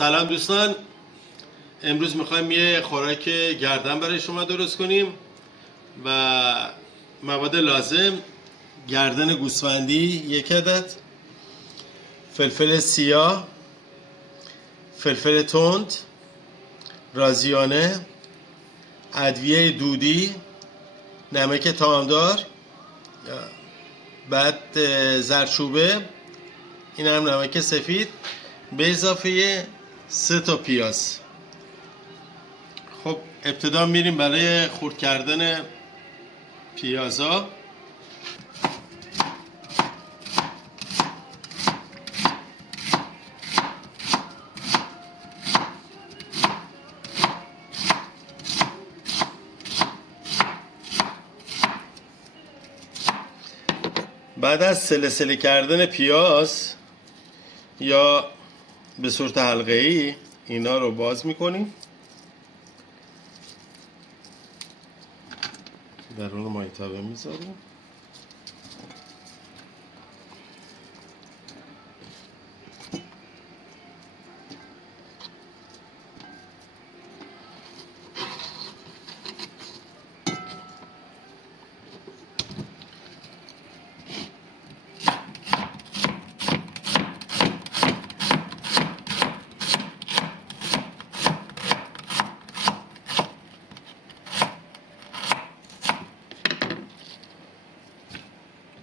سلام دوستان، امروز میخوایم یه خوراک گردن برای شما درست کنیم و مواد لازم: گردن گوسفندی 1 عدد، فلفل سیاه، فلفل تند، رازیانه، ادویه دودی، نمک تامدار، بعد زردچوبه، این هم نمک سفید، به اضافه 3 تا پیاز. خب ابتدا میریم برای خرد کردن پیازا. بعد از سلسله کردن پیاز یا به صورت حلقه‌ای اینا رو باز میکنیم، درون مایتابه میذاریم.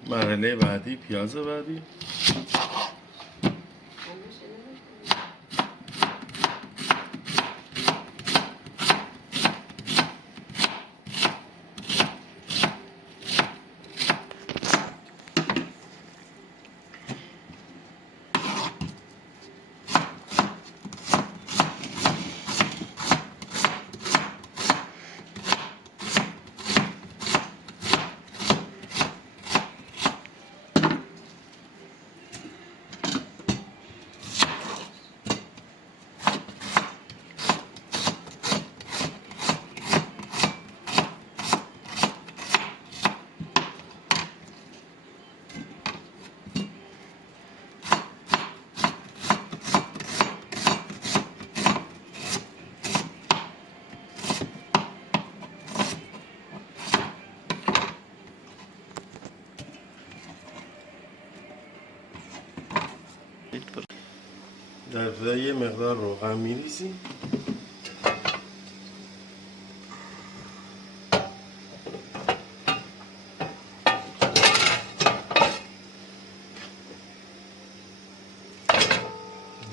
مرحله بعدی پیاز بعدی. در ابتدا یه مقدار روغن میریزیم،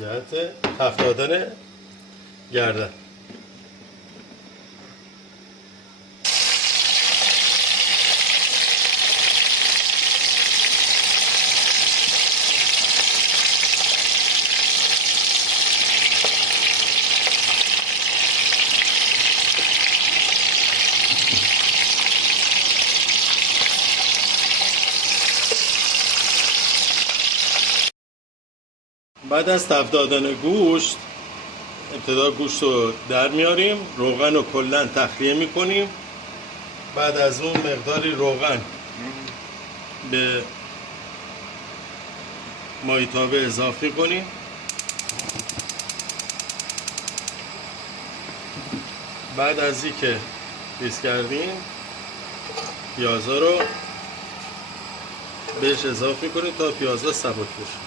جهت تفت دادن گردن. بعد از تفت دادن گوشت، ابتدا گوشت رو در میاریم، روغن رو کلا تخلیه میکنیم. بعد از اون مقداری روغن به مایتابه اضافه کنیم. بعد از اینکه ریز کردیم، پیازا رو بهش اضافه کنیم تا پیازا سبک بشه.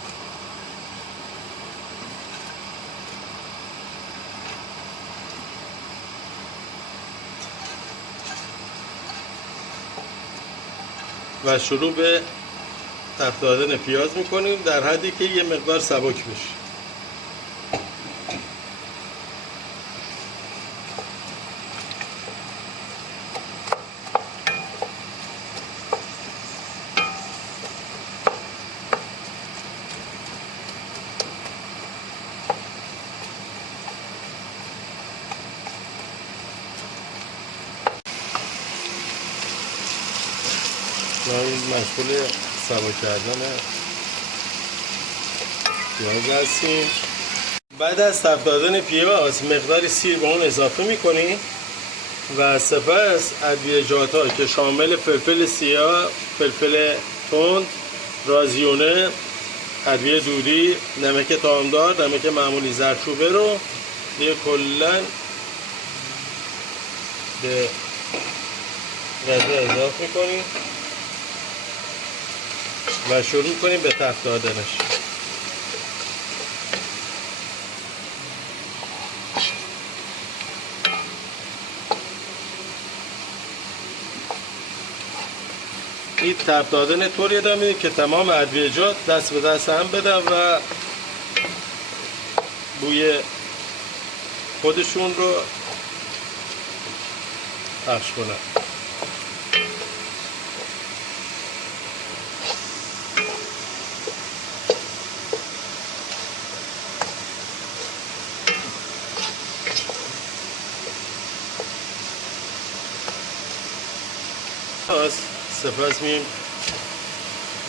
و شروع به تفت دادن پیاز میکنیم در حدی که یه مقدار سبک بشه. مشغول سبک کردن پیاز هستیم. بعد از تفت دادن پیاز مقداری سیر به اون اضافه میکنیم و سپس ادویه‌جات‌ها که شامل فلفل سیاه، فلفل تند، رازیونه، ادویه دودی، نمک طعمدار، نمک معمولی، زردچوبه رو دیگه کلا به قدر اضافه میکنیم و شروع میکنیم به تفت دادنش. این تفت دادن طوری ادامه میدیم که تمام ادویه‌جات دست به دست هم بدن و بوی خودشون رو پخش کنن. سپس مییم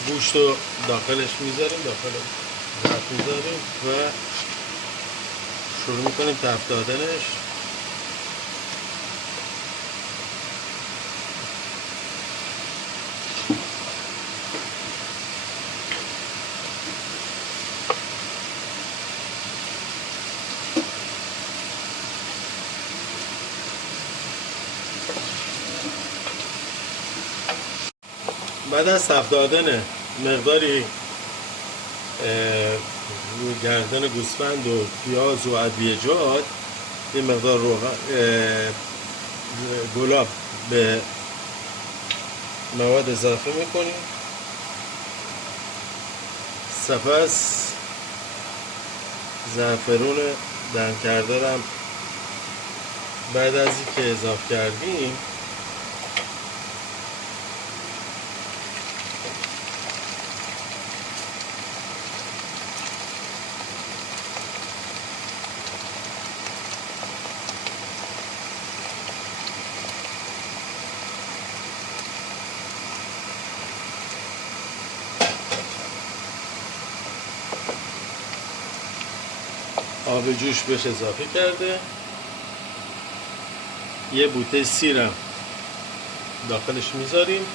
گوشت رو داخلش میذاریم، داخل ظرف میذاریم و شروع میکنیم تفت دادنش. بعد از تفت دادن مقداری گردن گوسفند و پیاز و ادویه‌جات، یه مقدار گلاب به مواد اضافه میکنیم. سپس زعفرون دم کرده هم بعد از اینکه اضافه کردیم آب جوش بهش اضافه کرده، یه بوته سیرم داخلش میذاریم،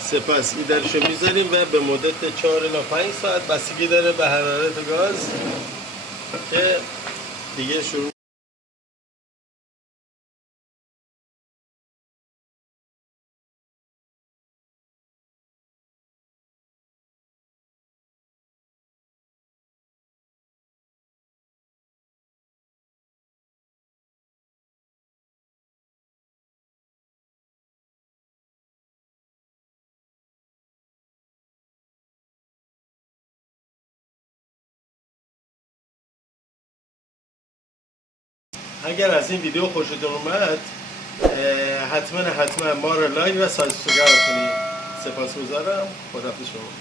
سپس این درشو میذاریم و به مدت 4 الی 5 ساعت بستگی داره به حرارت گاز که دیگه شروع. اگر از این ویدیو خوشتون اومد حتما ما رو لایک و سابسکرایب کنید. سپاسگزارم. خداحافظ شما.